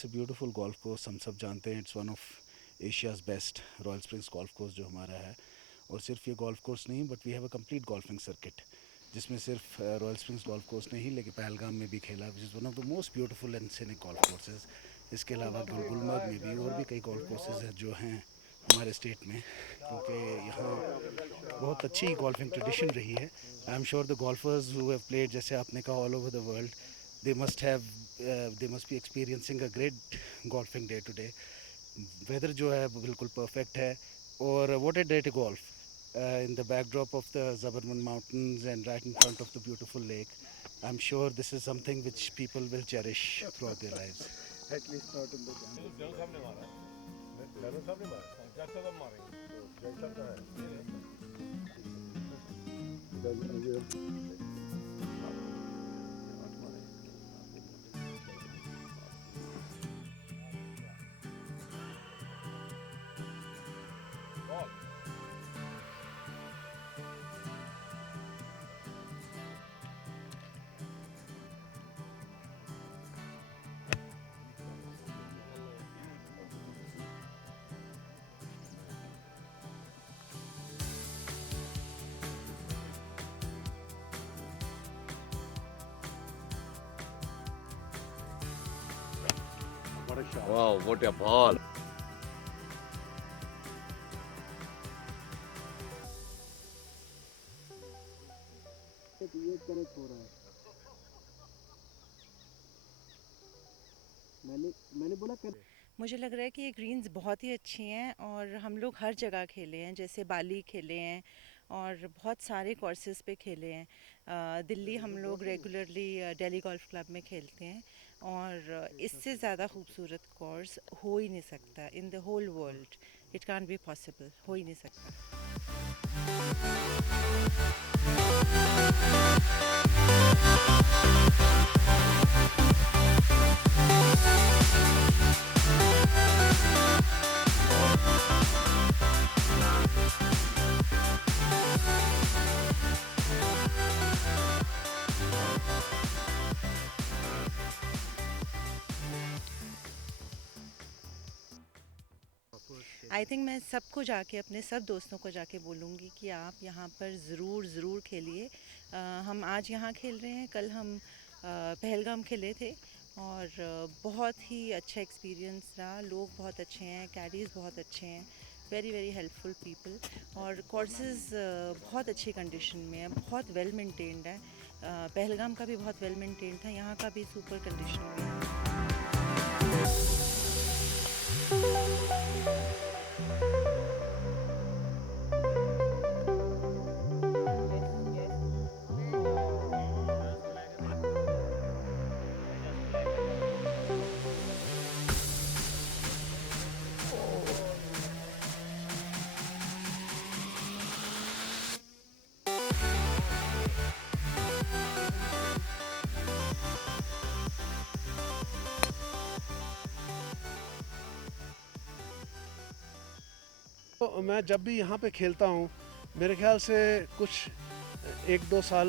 It's a beautiful golf course, हम सब जानते हैं it's one of Asia's best Royal Springs golf course जो हमारा है। और सिर्फ ये गोल्फ कोर्स नहीं, but we have a complete golfing circuit, जिसमें सिर्फ रॉयल स्प्रिंग्स गोल्फ कोर्स नहीं, लेकिन पहलगाम में भी खेला, which is one of the most beautiful and scenic golf courses. इसके अलावा गुलमर्ग में भी और भी कई गोल्फ कोर्सेज हैं जो हैं हमारे स्टेट में, क्योंकि यहाँ बहुत अच्छी गोल्फिंग ट्रेडिशन रही है। I am sure the golfer's who have played, जैसे आपने कहा, all over the world, they must have they must be experiencing a great golfing day today. Weather जो है वो बिल्कुल परफेक्ट है। और what a day to golf in the backdrop of the Zabarman mountains and right in front of the beautiful lake. I'm sure this is something which people will cherish throughout their lives. At least not in the jungle. Wow, what a ball! ये करेक्ट हो रहा है। मैंने बोला कर। मुझे लग रहा है कि ये ग्रीन्स बहुत ही अच्छी हैं और हम लोग हर जगह खेले हैं, जैसे बाली खेले हैं और बहुत सारे कोर्सेज़ पे खेले हैं। दिल्ली हम लोग रेगुलरली दिल्ली गोल्फ क्लब में खेलते हैं और इससे ज़्यादा खूबसूरत कोर्स हो ही नहीं सकता in the whole world. It can't be possible, हो ही नहीं सकता। आई थिंक मैं सबको जाके, अपने सब दोस्तों को जाके बोलूँगी कि आप यहाँ पर ज़रूर खेलिए। हम आज यहाँ खेल रहे हैं, कल हम पहलगाम खेले थे और बहुत ही अच्छा एक्सपीरियंस रहा। लोग बहुत अच्छे हैं, कैडीज़ बहुत अच्छे हैं, वेरी वेरी हेल्पफुल पीपल। और कोर्सेज़ बहुत अच्छी कंडीशन में है, बहुत वेल मेंटेन्ड है। पहलगाम का भी बहुत वेल मेंटेन्ड था, यहाँ का भी सुपर कंडीशन में है। तो मैं जब भी यहाँ पे खेलता हूँ, मेरे ख्याल से कुछ 1-2 साल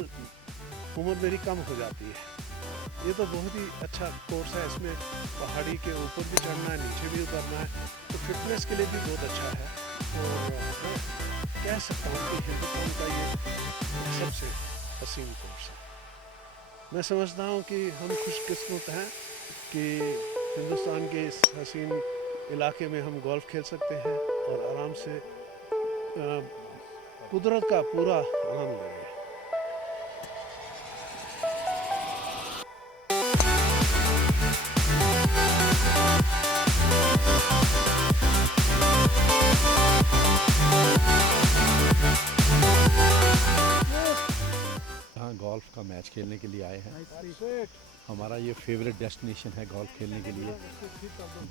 उम्र मेरी कम हो जाती है। ये तो बहुत ही अच्छा कोर्स है, इसमें पहाड़ी के ऊपर भी चढ़ना है, नीचे भी उतरना है, तो फिटनेस के लिए भी बहुत अच्छा है। और मैं कह सकता हूँ कि हिंदुस्तान का ये सबसे हसीन कोर्स है। मैं समझता हूँ कि हम खुशकिस्मत हैं कि हिंदुस्तान के इस हसीन इलाके में हम गोल्फ खेल सकते हैं और आराम से कुदरत का पूरा आनंद ले रहे हैं। यहाँ गोल्फ का मैच खेलने के लिए आए हैं। हमारा ये फेवरेट डेस्टिनेशन है गोल्फ खेलने के लिए।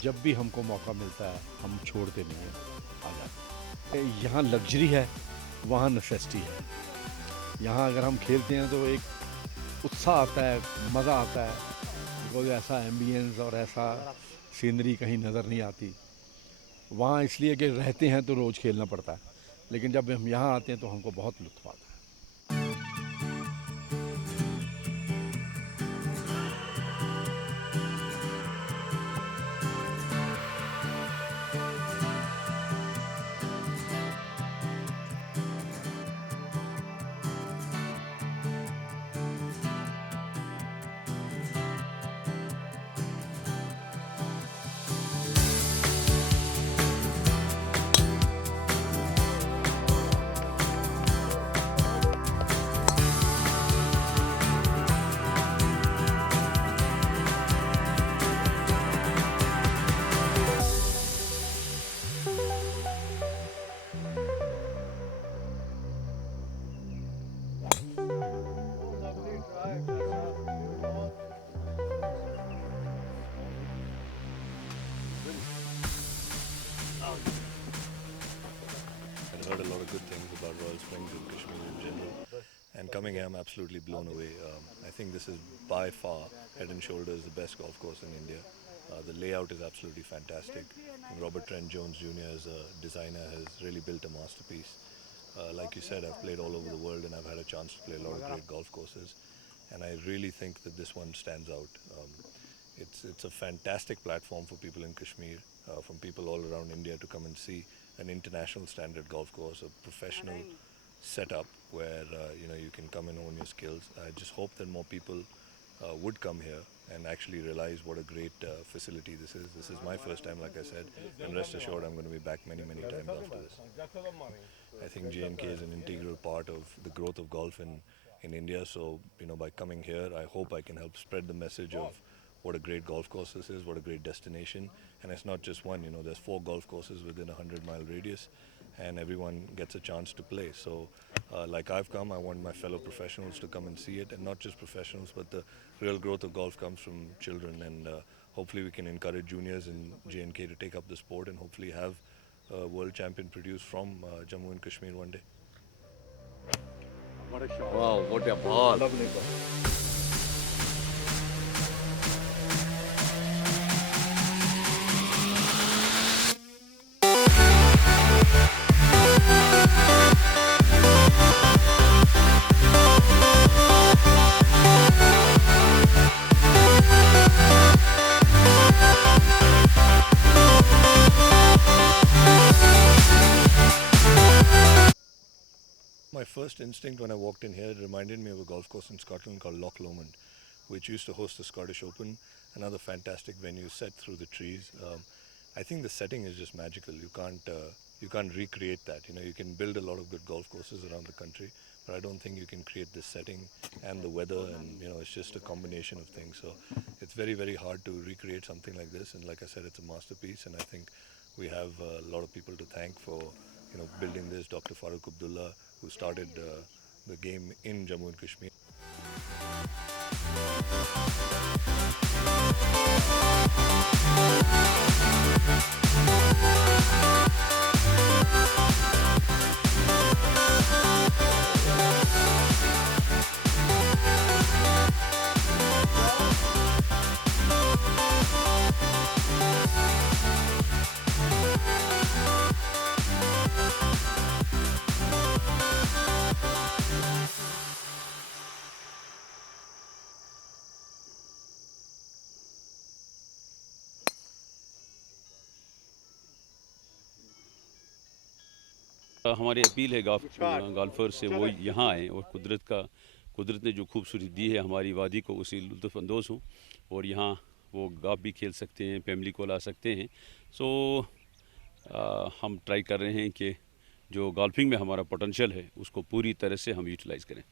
जब भी हमको मौका मिलता है हम छोड़ते नहीं हैं, आ जाते हैं। यहाँ लग्जरी है, वहाँ नेसेसिटी है। यहाँ अगर हम खेलते हैं तो एक उत्साह आता है, मज़ा आता है, बिकॉज ऐसा एम्बियंस और ऐसा सीनरी कहीं नज़र नहीं आती। वहाँ इसलिए कि रहते हैं तो रोज़ खेलना पड़ता है, लेकिन जब हम यहाँ आते हैं तो हमको बहुत लुत्फ़ आता है। good things about Royal Springs and Kashmir in general. And coming here, I'm absolutely blown away. I think this is by far, head and shoulders, the best golf course in India. The layout is absolutely fantastic. And Robert Trent Jones Jr. as a designer has really built a masterpiece. Like you said, I've played all over the world and I've had a chance to play a lot of great golf courses. And I really think that this one stands out. It's a fantastic platform for people in Kashmir, from people all around India to come and see an international standard golf course, a professional setup where you can come and hone your skills. I just hope that more people would come here and actually realize what a great facility this is. This is my first time, like I said, and rest assured I'm going to be back many, many times after this. I think J&K is an integral part of the growth of golf in India. So, by coming here, I hope I can help spread the message of what a great golf course this is, what a great destination. And it's not just one, there's 4 golf courses within a 100-mile radius, and everyone gets a chance to play. So, like I've come, I want my fellow professionals to come and see it, and not just professionals, but the real growth of golf comes from children, and hopefully we can encourage juniors in J&K to take up the sport and hopefully have a world champion produced from Jammu and Kashmir one day. Wow, what a ball. My first instinct when I walked in here, it reminded me of a golf course in Scotland called Loch Lomond, which used to host the Scottish Open, another fantastic venue set through the trees. I think the setting is just magical. You can't recreate that. You can build a lot of good golf courses around the country, but I don't think you can create this setting and the weather, and it's just a combination of things. So it's very, very hard to recreate something like this. And like I said, it's a masterpiece, and I think we have a lot of people to thank for building this. Dr. Farooq Abdullah, who started the game in Jammu and Kashmir. हमारी अपील है गोल्फर से वो यहाँ आएँ और कुदरत ने जो खूबसूरती दी है हमारी वादी को, उसी लुत्फ़अंदोज़ हों और यहाँ वो गोल्फ भी खेल सकते हैं, फैमिली को ला सकते हैं। सो हम ट्राई कर रहे हैं कि जो गोल्फिंग में हमारा पोटेंशियल है उसको पूरी तरह से हम यूटिलाइज़ करें।